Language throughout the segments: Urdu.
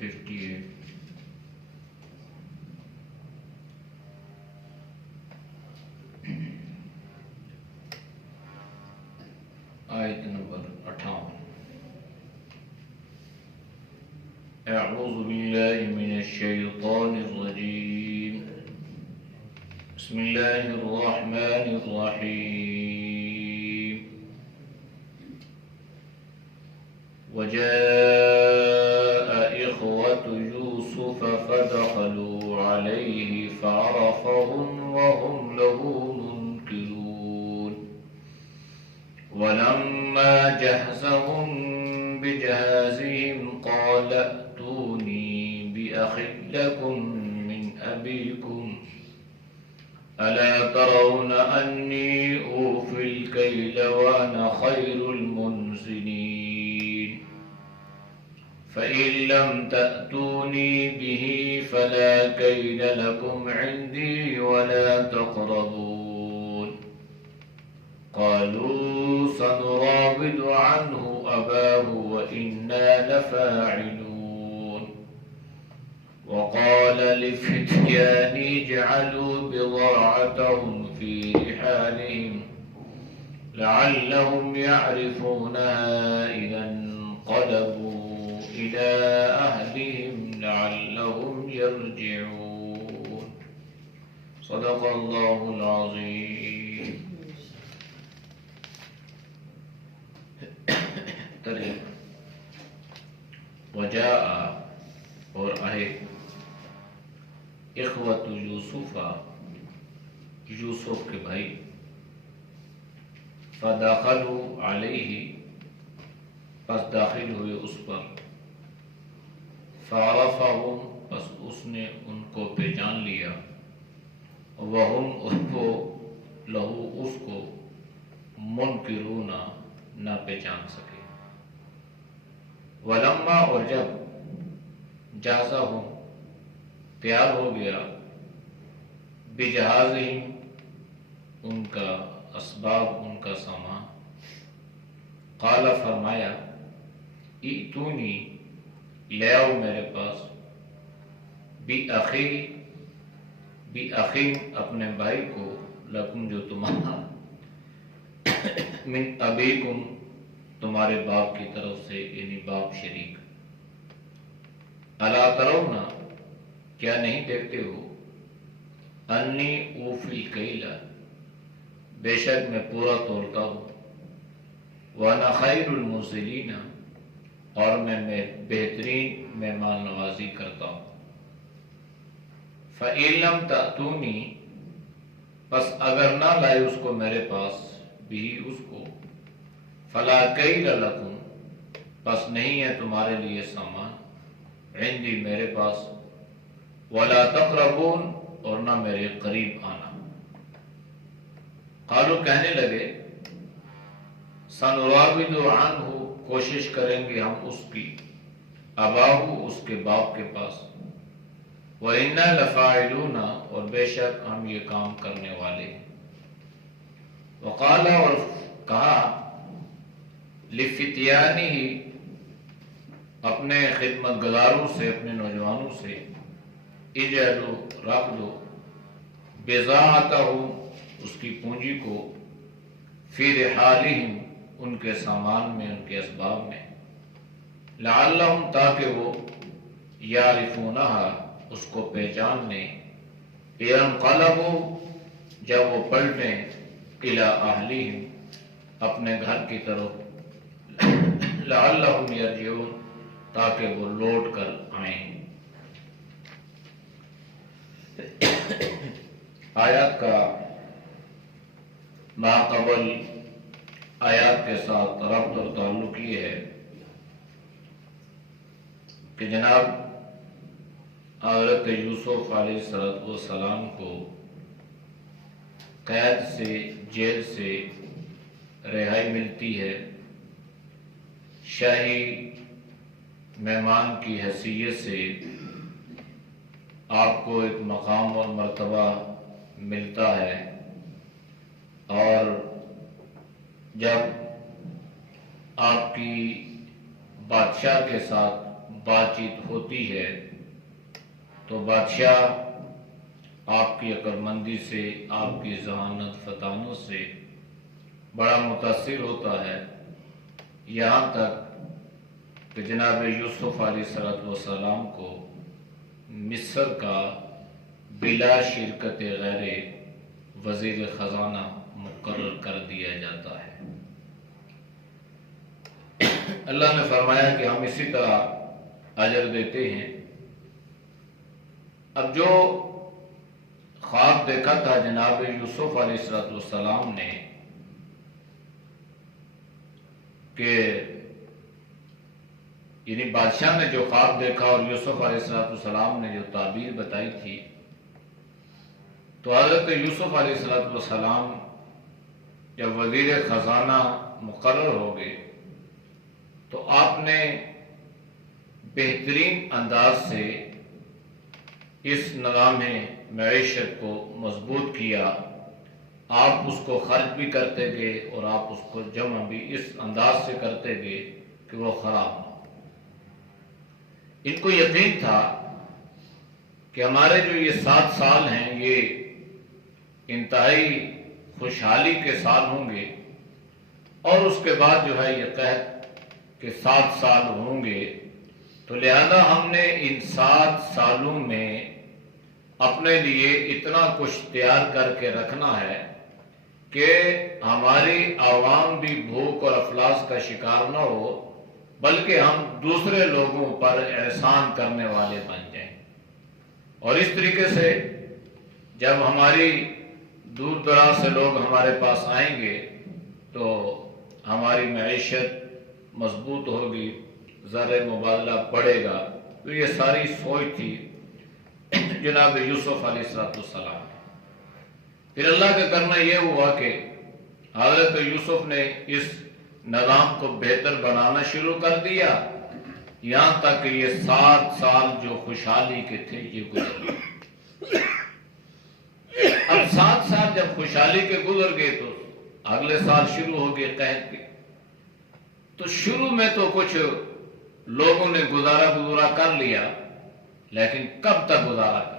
58 آیت نمبر 58 اعوذ باللہ من الشیطان الرجیم بسم اللہ الرحمن الرحیم وجاء إخوة يوسف فدخلوا عليه فعرفهم وهم له منكرون ولما جهزهم بجهازهم قال ائتوني بأخ لكم من أبيكم ألا ترون أني أوفي الكيل وأنا خير المنزلين فإن لم تأتوني به فلا كيل لكم عندي ولا تقربون قالوا سنراود عنه أباه وإنا لفاعلون وقال لفتيانه اجعلوا بضاعتهم في رحالهم لعلهم يعرفونها إذا انقلبوا إلى أهلهم لعلهم يرجعون صدق الله العظيم. ترجمہ وجاء اور آئے اخوت یوسف یوسف کے بھائی فدخلوا علیہ پس داخل ہوئے اس پر فعرفهم پس اس نے ان کو پہچان لیا وہم اس کو لہو اس کو منکرون نہ پہچان سکے ولما اور جب جہزہم تیار ہو گیا بجہازہم ان کا اسباب ان کا سامان قال فرمایا ائتونی لے آؤ میرے پاس بأخی اپنے بھائی کو لکم جو تمہارا من ابیکم تمہارے باپ کی طرف سے یعنی باپ شریک الا ترون کیا نہیں دیکھتے ہو انی اوفی الکیل بے شک میں پورا تولتا ہوں وانا خیر المرسلین اور میں بہترین مہمان نوازی کرتا ہوں فإن لم تأتونی پس اگر نہ لائے اس کو میرے پاس بھی اس کو فلا کیل لکم پس نہیں ہے تمہارے لیے سامان عندی میرے پاس ولا تقربون اور نہ میرے قریب آنا قالوا کہنے لگے سنراود عنہ کوشش کریں گے ہم اس کی اباہ اس کے باپ کے پاس وَإِنَّا لَفَاعِلُونَ اور بے شک ہم یہ کام کرنے والے ہیں وقال اور کہا لفتیانہ اپنے خدمت گزاروں سے اپنے نوجوانوں سے اجعلوا رکھ دو بضاعتہ اس کی پونجی کو فی رحالہم ان کے سامان میں ان کے اسباب میں لعلہم تاکہ وہ یعرفونہا اس کو پہچان لیں اذا انقلبوا جب وہ پلٹیں الی اہلہم اپنے گھر کی طرف لعلہم یرجعون تاکہ وہ لوٹ کر آئیں. آیات کا ماقبل آیات کے ساتھ ربط اور تعلق یہ ہے کہ جناب حضرت یوسف علیہ السلام کو قید سے جیل سے رہائی ملتی ہے شاہی مہمان کی حیثیت سے آپ کو ایک مقام اور مرتبہ ملتا ہے اور جب آپ کی بادشاہ کے ساتھ بات چیت ہوتی ہے تو بادشاہ آپ کی عقل مندی سے، آپ کی ذہانت فطانت سے بڑا متاثر ہوتا ہے، یہاں تک کہ جناب یوسف علیہ السلام کو مصر کا بلا شرکت غیر وزیر خزانہ مقرر کر دیا جاتا ہے۔ اللہ نے فرمایا کہ ہم اسی طرح اجر دیتے ہیں۔ اب جو خواب دیکھا تھا جناب یوسف علیہ السلام نے کہ یعنی بادشاہ نے جو خواب دیکھا اور یوسف علیہ السلام نے جو تعبیر بتائی تھی، تو حضرت یوسف علیہ السلام جب وزیر خزانہ مقرر ہو گئے تو آپ نے بہترین انداز سے اس نظام معیشت کو مضبوط کیا۔ آپ اس کو خرچ بھی کرتے گئے اور آپ اس کو جمع بھی اس انداز سے کرتے گئے کہ وہ خراب نہ ہو۔ ان کو یقین تھا کہ ہمارے جو یہ 7 سال ہیں یہ انتہائی خوشحالی کے سال ہوں گے، اور اس کے بعد جو ہے یہ قحط کے 7 سال ہوں گے، تو لہذا ہم نے ان 7 سالوں میں اپنے لیے اتنا کچھ تیار کر کے رکھنا ہے کہ ہماری عوام بھی بھوک اور افلاس کا شکار نہ ہو، بلکہ ہم دوسرے لوگوں پر احسان کرنے والے بن جائیں۔ اور اس طریقے سے جب ہماری دور دراز سے لوگ ہمارے پاس آئیں گے تو ہماری معیشت مضبوط ہوگی، زر مبادلہ بڑھے گا۔ تو یہ ساری سوچ تھی جناب یوسف علیہ السلام۔ پھر اللہ کا کرنا یہ ہوا کہ حضرت یوسف نے اس نظام کو بہتر بنانا شروع کر دیا، یہاں تک کہ یہ 7 سال جو خوشحالی کے تھے یہ گزر گئے۔ اب 7 سال جب خوشحالی کے گزر گئے تو اگلے سال شروع ہو گئے قحط کے۔ تو شروع میں تو کچھ لوگوں نے گزارا کر لیا، لیکن کب تک گزارا کرتے؟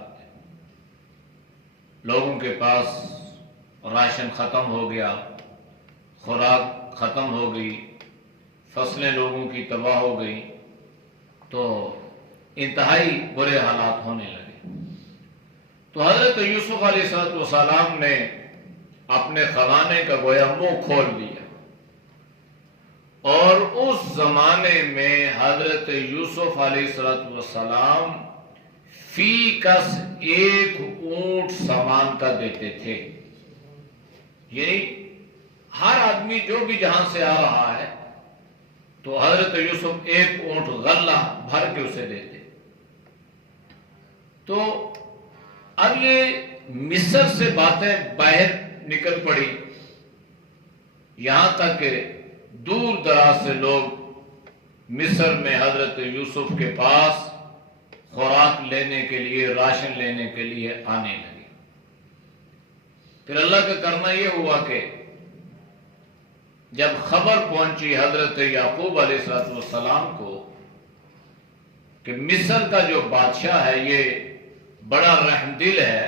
لوگوں کے پاس راشن ختم ہو گیا، خوراک ختم ہو گئی، فصلیں لوگوں کی تباہ ہو گئی، تو انتہائی برے حالات ہونے لگے۔ تو حضرت یوسف علیہ السلام نے اپنے خزانے کا گویا منہ کھول دیا، اور اس زمانے میں حضرت یوسف علیہ السلام فی کس 1 اونٹ سامان کا دیتے تھے، یعنی ہر آدمی جو بھی جہاں سے آ رہا ہے تو حضرت یوسف 1 اونٹ غلہ بھر کے اسے دیتے۔ تو اب یہ مصر سے باتیں باہر نکل پڑی، یہاں تک کہ دور دراز سے لوگ مصر میں حضرت یوسف کے پاس خوراک لینے کے لیے، راشن لینے کے لیے آنے لگے۔ پھر اللہ کا کرنا یہ ہوا کہ جب خبر پہنچی حضرت یعقوب علیہ السلام کو کہ مصر کا جو بادشاہ ہے یہ بڑا رحم دل ہے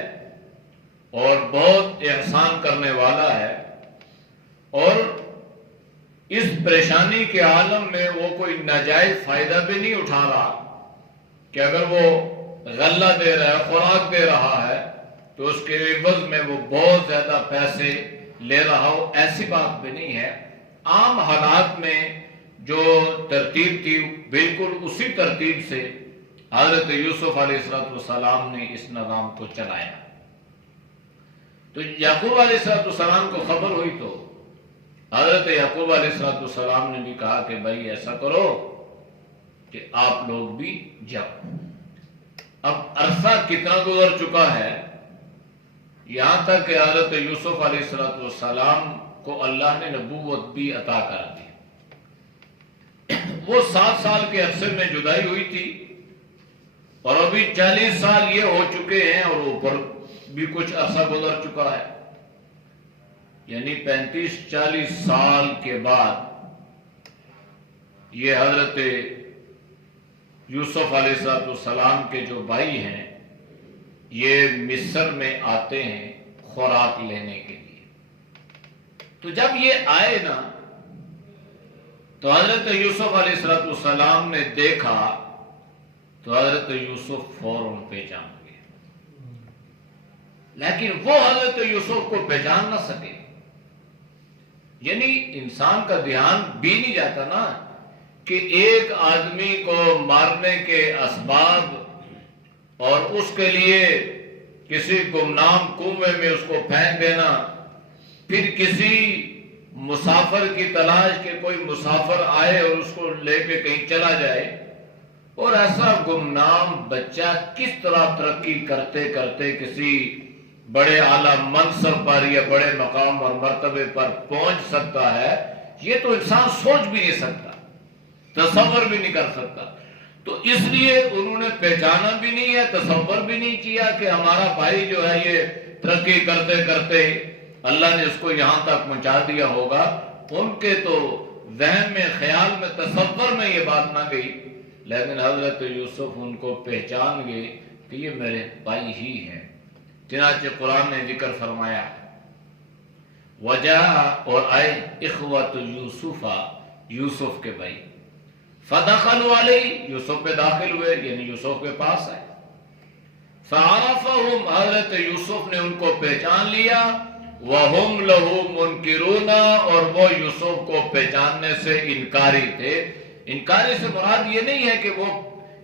اور بہت احسان کرنے والا ہے، اور اس پریشانی کے عالم میں وہ کوئی ناجائز فائدہ بھی نہیں اٹھا رہا کہ اگر وہ غلہ دے رہا ہے، خوراک دے رہا ہے تو اس کے عوض میں وہ بہت زیادہ پیسے لے رہا ہو، ایسی بات بھی نہیں ہے۔ عام حالات میں جو ترتیب تھی بالکل اسی ترتیب سے حضرت یوسف علیہ السلام نے اس نظام کو چلایا۔ تو یعقوب علیہ السلام کو خبر ہوئی تو حضرت یعقوب علیہ السلام نے بھی کہا کہ بھائی ایسا کرو کہ آپ لوگ بھی جاؤ۔ اب عرصہ کتنا گزر چکا ہے، یہاں تک کہ حضرت یوسف علیہ السلام کو اللہ نے نبوت بھی عطا کر دی۔ وہ 7 سال کے عرصے میں جدائی ہوئی تھی، اور ابھی 40 سال یہ ہو چکے ہیں، اور اوپر بھی کچھ عرصہ گزر چکا ہے، یعنی 35-40 سال کے بعد یہ حضرت یوسف علیہ السلام کے جو بھائی ہیں یہ مصر میں آتے ہیں خوراک لینے کے لیے. تو جب یہ آئے نا تو حضرت یوسف علیہ السلام نے دیکھا تو حضرت یوسف فوراً پہچان گئے، لیکن وہ حضرت یوسف کو پہچان نہ سکے. یعنی انسان کا دھیان بھی نہیں جاتا نا کہ ایک آدمی کو مارنے کے اسباب اور اس کے لیے کسی گمنام کنویں میں اس کو پھینک دینا، پھر کسی مسافر کی تلاش کہ کوئی مسافر آئے اور اس کو لے کے کہیں چلا جائے، اور ایسا گمنام بچہ کس طرح ترقی کرتے کرتے کسی بڑے اعلیٰ منصب پر یا بڑے مقام اور مرتبے پر پہنچ سکتا ہے، یہ تو انسان سوچ بھی نہیں سکتا، تصور بھی نہیں کر سکتا. تو اس لیے انہوں نے پہچانا بھی نہیں ہے، تصور بھی نہیں کیا کہ ہمارا بھائی جو ہے یہ ترقی کرتے کرتے اللہ نے اس کو یہاں تک پہنچا دیا ہوگا. ان کے تو وہم میں، خیال میں، تصور میں یہ بات نہ گئی، لیکن حضرت یوسف ان کو پہچان گئے کہ یہ میرے بھائی ہی ہیں. چنانچہ قرآن نے ذکر فرمایا وجاء، اور آئے اخوۃ یوسف، یوسف کے بھائی، فدخلوا علیہ، یوسف پہ داخل ہوئے، یعنی یوسف کے پاس آئے. فعرفہم، حضرت یوسف نے ان کو پہچان لیا. وہم لہ منکرون، اور وہ یوسف کو پہچاننے سے انکاری تھے. انکاری سے مراد یہ نہیں ہے کہ وہ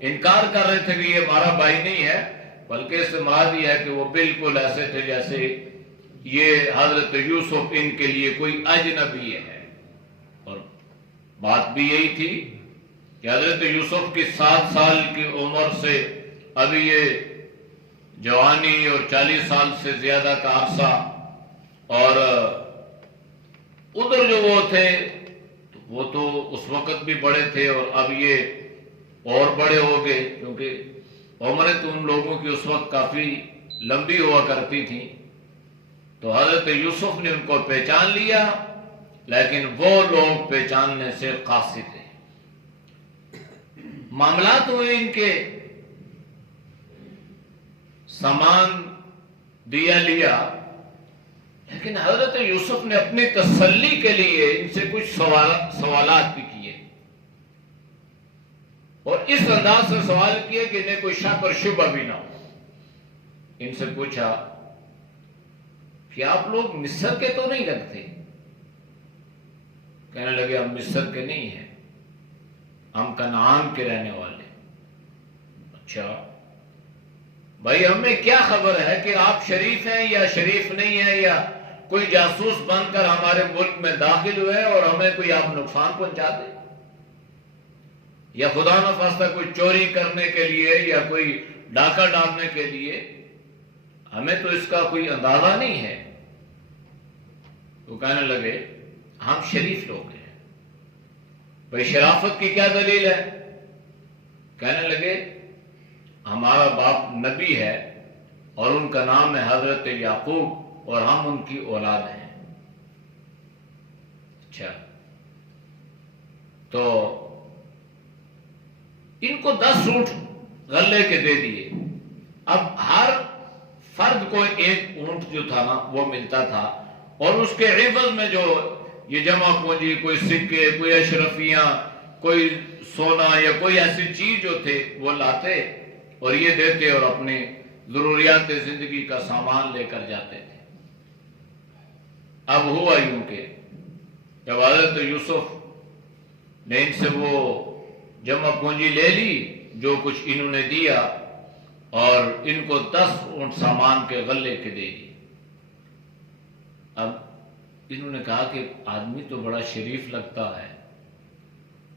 انکار کر رہے تھے کہ یہ ہمارا بھائی نہیں ہے، بلکہ اس سے مراد یہ ہے کہ وہ بالکل ایسے تھے جیسے یہ حضرت یوسف ان کے لیے کوئی اجنبی ہے. اور بات بھی یہی تھی کہ حضرت یوسف کی 7 سال کی عمر سے ابھی یہ جوانی اور 40 سال سے زیادہ کا عرصہ، اور ادھر جو وہ تھے وہ تو اس وقت بھی بڑے تھے اور اب یہ اور بڑے ہو گئے، کیونکہ عمریں تو ان لوگوں کی اس وقت کافی لمبی ہوا کرتی تھی. تو حضرت یوسف نے ان کو پہچان لیا، لیکن وہ لوگ پہچاننے سے قاصر تھے. معاملات ہوئے ان کے، سامان دیا لیا، لیکن حضرت یوسف نے اپنی تسلی کے لیے ان سے کچھ سوالات بھی کیے، اور اس انداز سے سوال کیے کہ انہیں کوئی شک اور شبہ بھی نہ ہو. ان سے پوچھا کہ آپ لوگ مصر کے تو نہیں لگتے؟ کہنے لگے ہم مصر کے نہیں ہیں، ہم کنعان کے رہنے والے. اچھا بھائی، ہمیں کیا خبر ہے کہ آپ شریف ہیں یا شریف نہیں ہیں، یا کوئی جاسوس بن کر ہمارے ملک میں داخل ہوئے اور ہمیں کوئی آپ نقصان پہنچا دے، یا خدا نہ خواستہ کوئی چوری کرنے کے لیے یا کوئی ڈاکہ ڈالنے کے لیے، ہمیں تو اس کا کوئی اندازہ نہیں ہے. وہ کہنے لگے ہم شریف لوگ ہیں. بھائی شرافت کی کیا دلیل ہے؟ کہنے لگے ہمارا باپ نبی ہے اور ان کا نام ہے حضرت یعقوب اور ہم ان کی اولاد ہیں. اچھا، تو ان کو 10 اونٹ غلے کے دے دیے. اب ہر فرد کو ایک اونٹ جو تھا نا وہ ملتا تھا، اور اس کے عوض میں جو یہ جمع پونجی، کوئی سکے، کوئی اشرفیاں، کوئی سونا یا کوئی ایسی چیز جو تھے وہ لاتے اور یہ دیتے اور اپنے ضروریات زندگی کا سامان لے کر جاتے تھے. اب ہوا یوں کہ جب حضرت یوسف نے ان سے وہ جمع پونجی لے لی جو کچھ انہوں نے دیا، اور ان کو 10 اونٹ سامان کے غلے کے دے دی. اب انہوں نے کہا کہ آدمی تو بڑا شریف لگتا ہے،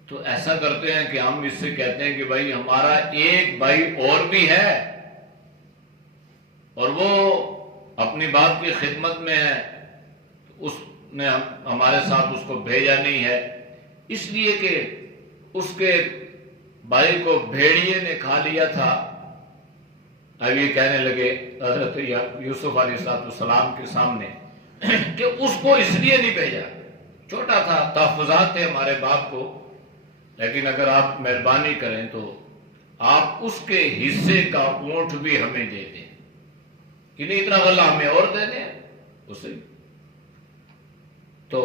تو ایسا کرتے ہیں کہ ہم اس سے کہتے ہیں کہ بھائی ہمارا ایک بھائی اور بھی ہے اور وہ اپنی باپ کی خدمت میں ہے، اس نے ہمارے ساتھ اس کو بھیجا نہیں ہے، اس لیے کہ اس کے بھائی کو بھیڑیے نے کھا لیا تھا. اب یہ کہنے لگے حضرت یوسف علیہ السلام کے سامنے کہ اس کو اس لیے نہیں بھیجا، چھوٹا تھا، تحفظات تھے ہمارے باپ کو، لیکن اگر آپ مہربانی کریں تو آپ اس کے حصے کا اونٹ بھی ہمیں دے دیں، کہ نہیں اتنا غلہ ہمیں اور دے دیں اسے۔ تو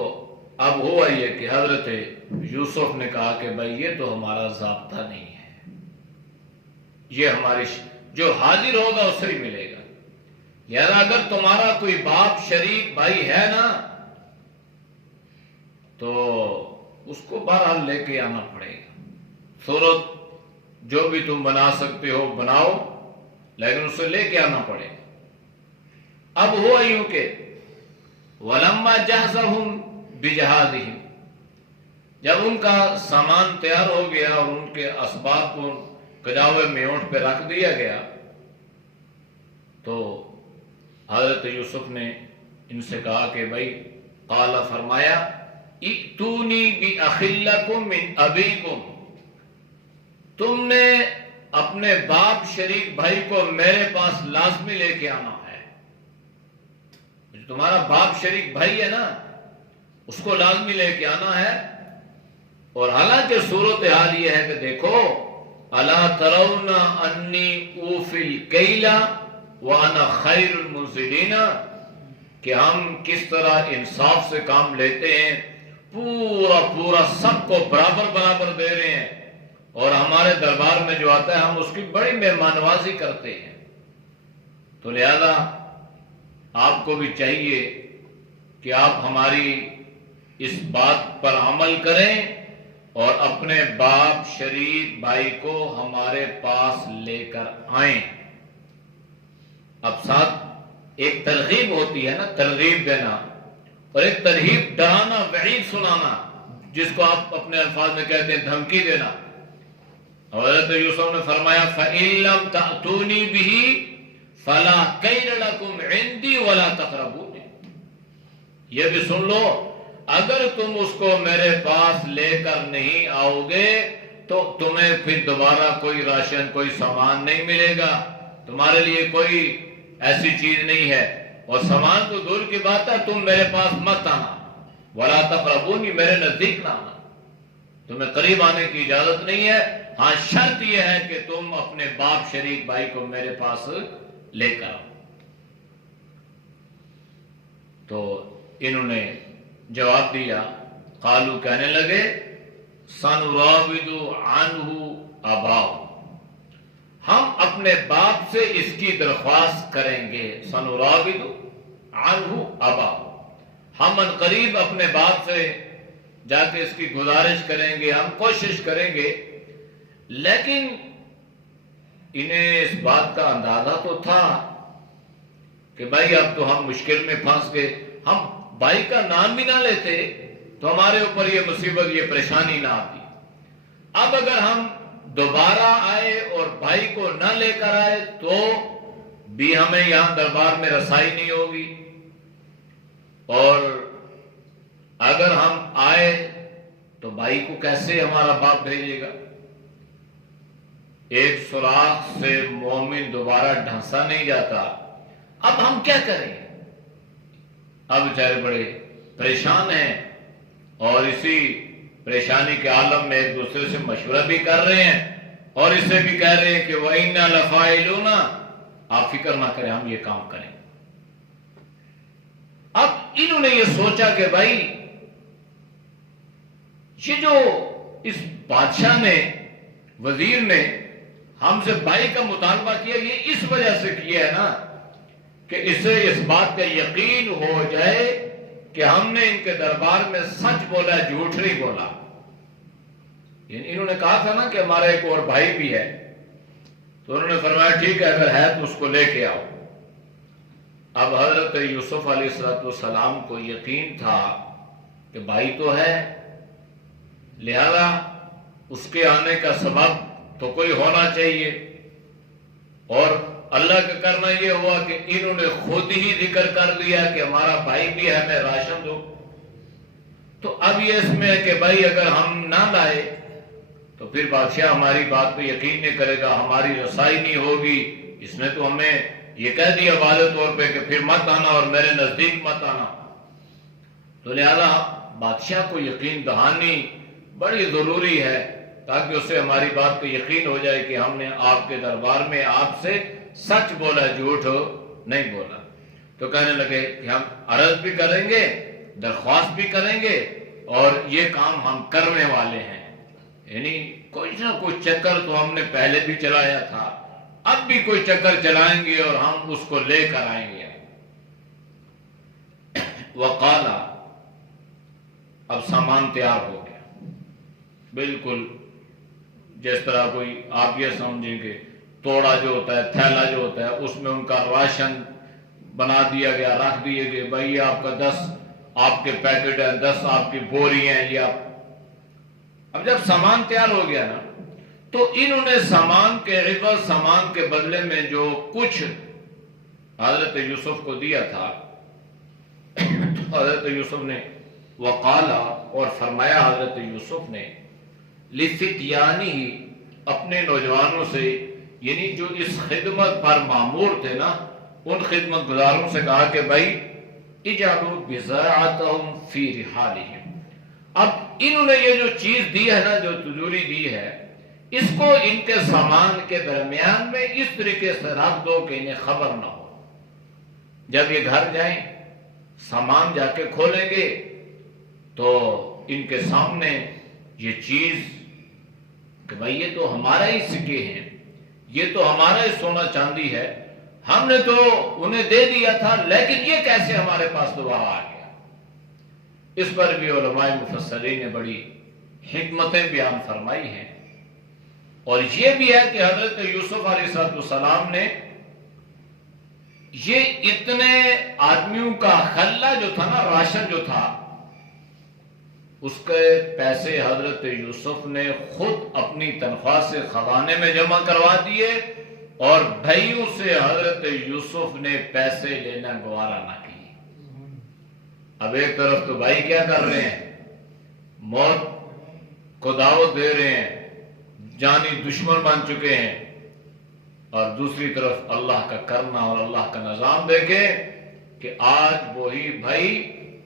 اب ہوا یہ کہ حضرت یوسف نے کہا کہ بھائی یہ تو ہمارا ضابطہ نہیں ہے، یہ ہماری جو حاضر ہوگا اسے ہی ملے گا، لہذا اگر تمہارا کوئی باپ شریک بھائی ہے نا تو اس کو بہرحال لے کے آنا پڑے گا، صورت جو بھی تم بنا سکتے ہو بناؤ، لیکن اسے لے کے آنا پڑے گا۔ اب ہوا یوں کہ وَلَمَّا جَهَزَهُمْ بِجَهَازِهِمْ، جب ان کا سامان تیار ہو گیا اور ان کے اسباب کو کجاوے میں اونٹ پہ رکھ دیا گیا، تو حضرت یوسف نے ان سے کہا کہ بھائی قال، فرمایا ائتونی بِأَخٍ لَكُم مِّنْ أَبِيكُمْ، تم نے اپنے باپ شریک بھائی کو میرے پاس لازمی لے کے آنا ہے، تمہارا باپ شریک بھائی ہے نا اس کو لازمی لے کے آنا ہے۔ اور حالانکہ صورتحال یہ ہے کہ دیکھو الا ترون انی اوفی الکیل وانا خیر المنزلین، کہ ہم کس طرح انصاف سے کام لیتے ہیں، پورا سب کو برابر برابر دے رہے ہیں، اور ہمارے دربار میں جو آتا ہے ہم اس کی بڑی مہمان نوازی کرتے ہیں۔ تو لہذا آپ کو بھی چاہیے کہ آپ ہماری اس بات پر عمل کریں اور اپنے باپ شریک بھائی کو ہمارے پاس لے کر آئیں۔ اب ساتھ ایک ترغیب ہوتی ہے نا، ترغیب دینا، اور ایک ترغیب ڈرانا، وعید سنانا، جس کو آپ اپنے الفاظ میں کہتے ہیں دھمکی دینا۔ حضرت یوسف نے فرمایا فَإِن لَّمْ تَأْتُونِي بِهِ فَلَا كَيْلَ لَكُمْ عِندِي وَلَا تَقْرَبُونِ، یہ بھی سن لو اگر تم اس کو میرے پاس لے کر نہیں آؤ گے تو تمہیں پھر دوبارہ کوئی راشن، کوئی سامان نہیں ملے گا، تمہارے لیے کوئی ایسی چیز نہیں ہے، اور سامان تو دور کی بات ہے، تم میرے پاس مت آنا، وَلَا تَقْرَبُونِ، میرے نزدیک نہ آنا، تمہیں قریب آنے کی اجازت نہیں ہے، ہاں شرط یہ ہے کہ تم اپنے باپ شریک بھائی کو میرے پاس لے کر آؤ۔ تو انہوں نے جواب دیا، قالو، کہنے لگے سنراود عنہ اباہ، ہم اپنے باپ سے اس کی درخواست کریں گے، سنراود عنہ اباہ، ہم ان قریب اپنے باپ سے جا کے اس کی گزارش کریں گے، ہم کوشش کریں گے۔ لیکن انہیں اس بات کا اندازہ تو تھا کہ بھائی اب تو ہم مشکل میں پھنس گئے، ہم بھائی کا نام بھی نہ لیتے تو ہمارے اوپر یہ مصیبت، یہ پریشانی نہ آتی، اب اگر ہم دوبارہ آئے اور بھائی کو نہ لے کر آئے تو بھی ہمیں یہاں دربار میں رسائی نہیں ہوگی، اور اگر ہم آئے تو بھائی کو کیسے ہمارا باپ بھیجے گا؟ ایک سوراخ سے مومن دوبارہ ڈھانسا نہیں جاتا، اب ہم کیا کریں؟ اب بیچارے بڑے پریشان ہیں، اور اسی پریشانی کے عالم میں ایک دوسرے سے مشورہ بھی کر رہے ہیں، اور اسے بھی کہہ رہے ہیں کہ وَإِنَّا لَفَاعِلُونَ، آپ فکر نہ کریں، ہم یہ کام کریں۔ اب انہوں نے یہ سوچا کہ بھائی یہ جو اس بادشاہ نے، وزیر نے ہم سے بھائی کا مطالبہ کیا، یہ اس وجہ سے کیا ہے نا کہ اسے اس بات کا یقین ہو جائے کہ ہم نے ان کے دربار میں سچ بولا، جھوٹ نہیں بولا۔ انہوں نے کہا تھا نا کہ ہمارا ایک اور بھائی بھی ہے، تو انہوں نے فرمایا ٹھیک ہے، اگر ہے تو اس کو لے کے آؤ۔ اب حضرت یوسف علیہ السلام کو یقین تھا کہ بھائی تو ہے، لہذا اس کے آنے کا سبب تو کوئی ہونا چاہیے، اور اللہ کا کرنا یہ ہوا کہ انہوں نے خود ہی ذکر کر دیا کہ ہمارا بھائی بھی ہے، میں راشن دو۔ تو اب یہ اس میں ہے کہ بھائی اگر ہم نہ لائے تو پھر بادشاہ ہماری بات پہ یقین نہیں کرے گا، ہماری رسائی نہیں ہوگی، اس نے تو ہمیں یہ کہہ دیا واضح طور پہ کہ پھر مت آنا اور میرے نزدیک مت آنا۔ تو لہذا بادشاہ کو یقین دہانی بڑی ضروری ہے تاکہ اسے ہماری بات پہ یقین ہو جائے کہ ہم نے آپ کے دربار میں آپ سے سچ بولا، جھوٹ نہیں بولا۔ تو کہنے لگے کہ ہم عرض بھی کریں گے، درخواست بھی کریں گے، اور یہ کام ہم کرنے والے ہیں۔ یعنی کوئی نہ کوئی چکر تو ہم نے پہلے بھی چلایا تھا، اب بھی کوئی چکر چلائیں گے اور ہم اس کو لے کر آئیں گے۔ وقالا، اب سامان تیار ہو گیا، بالکل جس طرح کوئی آپ یہ سمجھیں کہ توڑا جو ہوتا ہے، تھیلا جو ہوتا ہے، اس میں ان کا راشن بنا دیا گیا، رکھ دیے گئے، بھائی آپ کا 10 آپ کے پیکٹ ہیں، 10 آپ کی بوری ہیں، یہ آپ۔ اب جب سامان تیار ہو گیا نا، تو انہوں نے سامان کے عوض، سامان کے بدلے میں جو کچھ حضرت یوسف کو دیا تھا، حضرت یوسف نے وقالا، اور فرمایا حضرت یوسف نے لفتیانی، اپنے نوجوانوں سے، یعنی جو اس خدمت پر مامور تھے نا، ان خدمت گزاروں سے کہا کہ بھائی اجعلوا بضاعتهم فی رحالہم، اب انہوں نے یہ جو چیز دی ہے نا، جو تجوری دی ہے، اس کو ان کے سامان کے درمیان میں اس طریقے سے رکھ دو کہ انہیں خبر نہ ہو۔ جب یہ گھر جائیں، سامان جا کے کھولیں گے تو ان کے سامنے یہ چیز کہ بھائی یہ تو ہمارا ہی سکے ہیں، یہ تو ہمارا ہی سونا چاندی ہے، ہم نے تو انہیں دے دیا تھا، لیکن یہ کیسے ہمارے پاس دوبارہ آ گیا۔ اس پر بھی علماء مفسرین نے بڑی حکمتیں بیان فرمائی ہیں، اور یہ بھی ہے کہ حضرت یوسف علیہ السلام نے یہ اتنے آدمیوں کا خلہ جو تھا نا، راشن جو تھا، اس کے پیسے حضرت یوسف نے خود اپنی تنخواہ سے خزانے میں جمع کروا دیے، اور بھائیوں سے حضرت یوسف نے پیسے لینا گوارا نہ کی۔ اب ایک طرف تو بھائی کیا کر رہے ہیں، موت کو دعوت دے رہے ہیں، جانی دشمن بن چکے ہیں، اور دوسری طرف اللہ کا کرنا اور اللہ کا نظام دیکھیں کہ آج وہی بھائی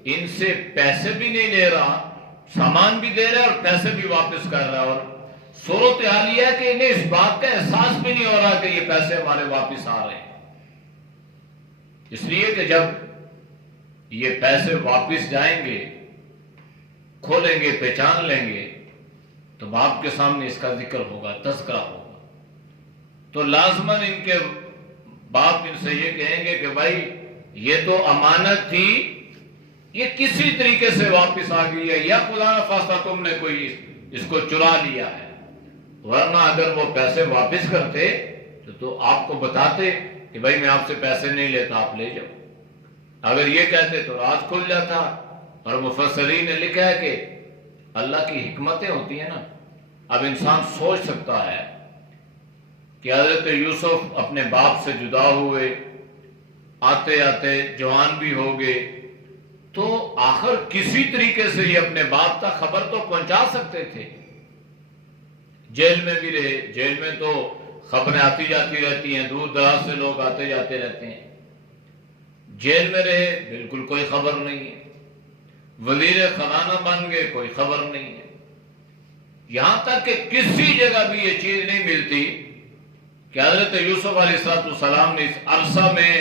ان سے پیسے بھی نہیں لے رہا، سامان بھی دے رہا ہے اور پیسے بھی واپس کر رہا ہے، اور صورتحال یہ ہے کہ انہیں اس بات کا احساس بھی نہیں ہو رہا کہ یہ پیسے ہمارے واپس آ رہے ہیں۔ اس لیے کہ جب یہ پیسے واپس جائیں گے، کھولیں گے، پہچان لیں گے، تو باپ کے سامنے اس کا ذکر ہوگا، تذکرہ ہوگا، تو لازماً ان کے باپ ان سے یہ کہیں گے کہ بھائی یہ تو امانت تھی، یہ کسی طریقے سے واپس آ گئی ہے، یا خدا نہ خواستہ تم نے کوئی اس کو چرا لیا ہے، ورنہ اگر وہ پیسے واپس کرتے تو آپ کو بتاتے کہ بھائی میں آپ سے پیسے نہیں لیتا، آپ لے جاؤ۔ اگر یہ کہتے تو راز کھل جاتا۔ اور مفسرین نے لکھا ہے کہ اللہ کی حکمتیں ہوتی ہیں نا، اب انسان سوچ سکتا ہے کہ حضرت یوسف اپنے باپ سے جدا ہوئے، آتے آتے جوان بھی ہو گئے، تو آخر کسی طریقے سے یہ اپنے باپ تک خبر تو پہنچا سکتے تھے۔ جیل میں بھی رہے، جیل میں تو خبریں آتی جاتی رہتی ہیں، دور دراز سے لوگ آتے جاتے رہتے ہیں۔ جیل میں رہے، بالکل کوئی خبر نہیں ہے۔ وزیر خزانہ بن گئے، کوئی خبر نہیں ہے۔ یہاں تک کہ کسی جگہ بھی یہ چیز نہیں ملتی کہ حضرت یوسف علیہ السلام نے اس عرصہ میں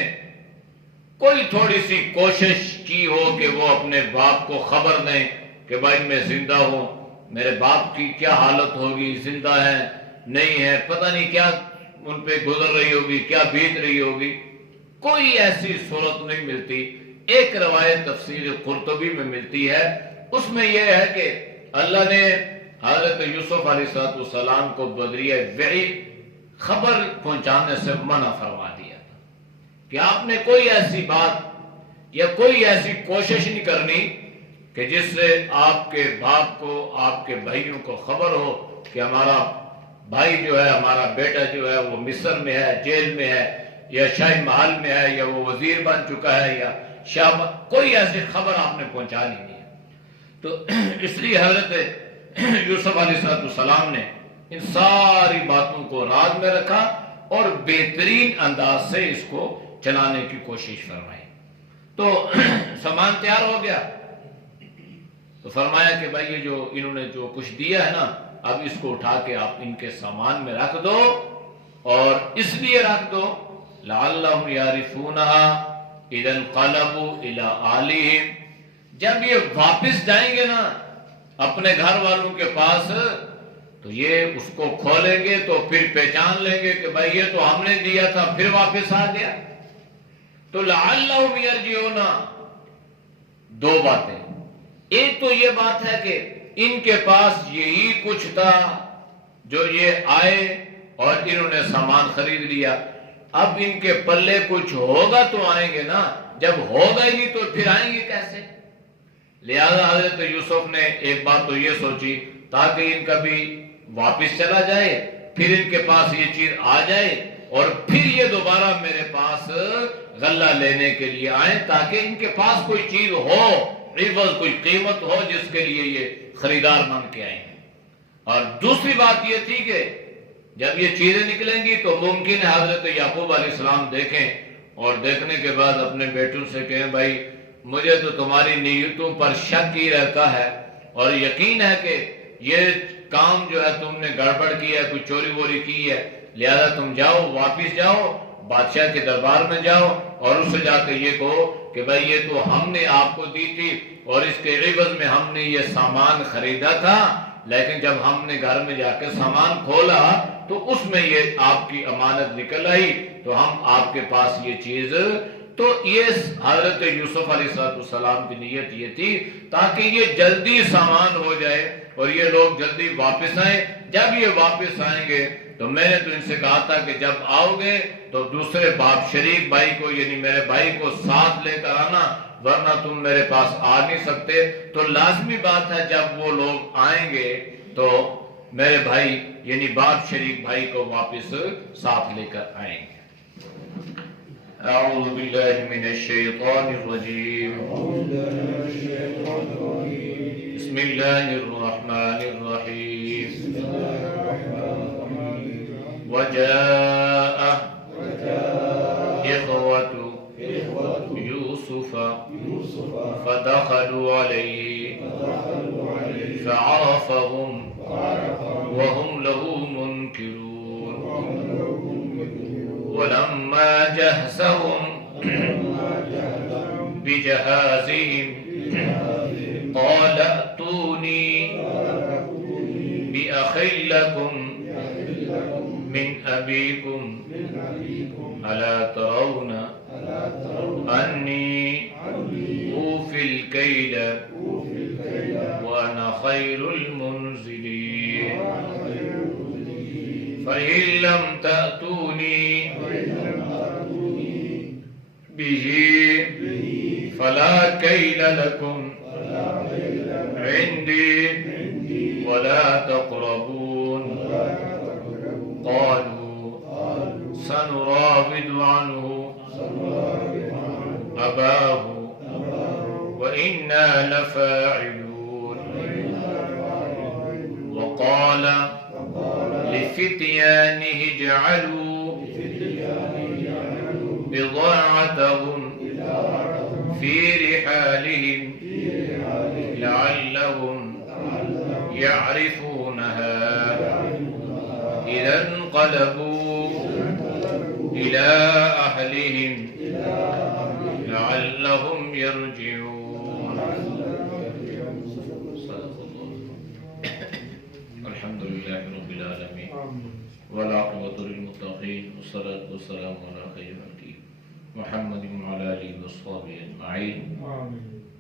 کوئی تھوڑی سی کوشش کی ہو کہ وہ اپنے باپ کو خبر دیں کہ بھائی میں زندہ ہوں، میرے باپ کی کیا حالت ہوگی، زندہ ہے نہیں ہے، پتہ نہیں کیا ان پہ گزر رہی ہوگی، کیا بیت رہی ہوگی۔ کوئی ایسی صورت نہیں ملتی۔ ایک روایت تفسیر قرطبی میں ملتی ہے، اس میں یہ ہے کہ اللہ نے حضرت یوسف علیہ السلام کو بدریہ وحی خبر پہنچانے سے منع فرما دیا تھا کہ آپ نے کوئی ایسی بات یا کوئی ایسی کوشش نہیں کرنی کہ جس سے آپ کے باپ کو، آپ کے بھائیوں کو خبر ہو کہ ہمارا بھائی جو ہے، ہمارا بیٹا جو ہے وہ مصر میں ہے، جیل میں ہے، یا شاہی محل میں ہے، یا وہ وزیر بن چکا ہے، یا کوئی ایسی خبر آپ نے پہنچانی نہیں ہے۔ تو اس لیے حضرت یوسف علیہ السلام نے ان ساری باتوں کو راز میں رکھا اور بہترین انداز سے اس کو چلانے کی کوشش فرمائی۔ تو سامان تیار ہو گیا، تو فرمایا کہ بھائی یہ جو انہوں نے جو کچھ دیا ہے نا، اب اس کو اٹھا کے آپ ان کے سامان میں رکھ دو، اور اس لیے رکھ دو لعلہم یعرفونہا اذا انقلبوا الی اہلہم، جب یہ واپس جائیں گے نا اپنے گھر والوں کے پاس تو یہ اس کو کھولیں گے تو پھر پہچان لیں گے کہ بھائی یہ تو ہم نے دیا تھا پھر واپس آ گیا۔ تو لعلہم یرجعون، دو باتیں، ایک تو یہ بات ہے کہ ان کے پاس یہی کچھ تھا جو یہ آئے اور انہوں نے سامان خرید لیا، اب ان کے پلے کچھ ہوگا تو آئیں گے نا، جب ہوگا ہی نہیں تو پھر آئیں گے کیسے؟ لہذا حضرت یوسف نے ایک بات تو یہ سوچی تاکہ ان کا بھی واپس چلا جائے، پھر ان کے پاس یہ چیز آ جائے اور پھر یہ دوبارہ میرے پاس غلہ لینے کے لیے آئیں، تاکہ ان کے پاس کوئی چیز ہو، عوض کوئی قیمت ہو جس کے لیے یہ خریدار بن کے آئیں گے۔ اور دوسری بات یہ تھی کہ جب یہ چیزیں نکلیں گی تو ممکن ہے حضرت یعقوب علیہ السلام دیکھیں اور دیکھنے کے بعد اپنے بیٹوں سے کہیں بھائی مجھے تو تمہاری نیتوں پر شک ہی رہتا ہے اور یقین ہے کہ یہ کام جو ہے تم نے گڑبڑ کی ہے، کوئی چوری ووری کی ہے، لہذا تم جاؤ، واپس جاؤ، بادشاہ کے دربار میں جاؤ اور اس سے جا کے یہ کہو کہ بھائی یہ تو ہم نے آپ کو دی تھی اور اس کے عوض میں ہم نے یہ سامان خریدا تھا، لیکن جب ہم نے گھر میں جا کے سامان کھولا تو اس میں یہ آپ کی امانت نکل آئی تو ہم آپ کے پاس یہ چیز، تو یہ حضرت یوسف علیہ السلام کی نیت یہ تھی تاکہ یہ جلدی سامان ہو جائے اور یہ لوگ جلدی واپس آئیں۔ جب یہ واپس آئیں گے تو میں نے تو ان سے کہا تھا کہ جب آؤ گے تو دوسرے باپ شریک بھائی کو یعنی میرے بھائی کو ساتھ لے کر آنا، ورنہ تم میرے پاس آ نہیں سکتے۔ تو لازمی بات ہے جب وہ لوگ آئیں گے تو میرے بھائی یعنی باپ شریک بھائی کو واپس ساتھ لے کر آئیں گے۔ اعوذ باللہ من الشیطان الرجیم، بسم اللہ الرحمن الرحیم، وجاء اخوة یوسف فدخلوا علیہ فعرفهم وهم له منکرون، ولما جهزهم بجهازهم قال ائتوني بأخ لكم من أبيكم ألا ترون أني أوفي الكيل وأنا خير المنزلين، فإن لم تأتوني به فلا كيل لكم عندي ولا تقربون، قالوا سنراود عنه أباه وإنا لفاعلون، وقال لفتيانه اجعلوا بضاعتهم في رحالهم لعلهم يعرفونها إذا انقلبوا إلى أهلهم لعلهم يرجعون۔ الحمد لله رب العالمين والعاقبة للمتقين والصلاة والسلام على خير خلقه محمد وعلى آله وصحبه أجمعين۔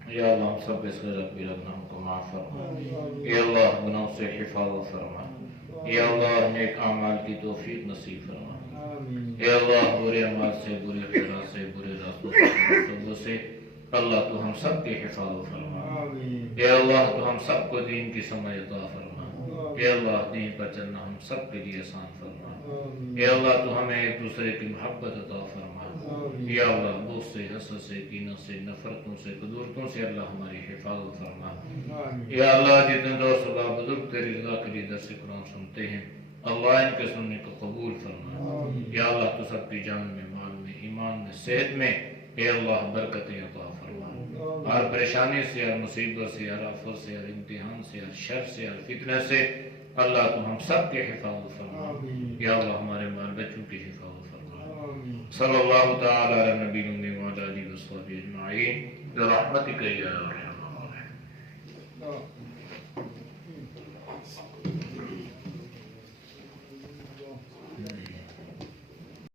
یا اللہ ہم سب اس غلط بھی گناہوں کو معاف فرما، یا اللہ گناہوں سے حفاظت فرما، یا اللہ نیک اعمال کی توفیق نصیب فرما، یا اللہ برے اعمال سے، برے خیالات سے، برے راستوں سے اللہ تو ہم سب کی حفاظت فرما، یا اللہ تو ہم سب کو دین کی سمجھ عطا فرما، یا اللہ دین پر چلنا ہم سب کے لیے آسان فرما، یا اللہ تو ہمیں ایک دوسرے کی محبت عطا فرما، یا اللہ بغض سے، حسد سے، کینہ سے، نفرتوں سے، قدورتوں سے اللہ ہماری حفاظت فرما، یا اللہ جتنے دوست اللہ بزرگ تیری رضا کے لیے درس قرآن سنتے ہیں اللہ ان کے سننے کو قبول فرما، یا اللہ تو سب کی جان میں، مال میں، ایمان میں، صحت میں اے اللہ برکتیں عطا فرما، ہر پریشانی سے، ہر مصیبت سے، ہر آفت سے، ہر امتحان سے، ہر شر سے، ہر فتنہ سے اللہ تو ہم سب کے حفاظت فرما، یا اللہ ہمارے مال بچوں کی حفاظت فرما۔ صلی اللہ تعالی علی نبی وعلی آلہ وصحبہ اجمعین برحمتک یا ارحم الراحمین۔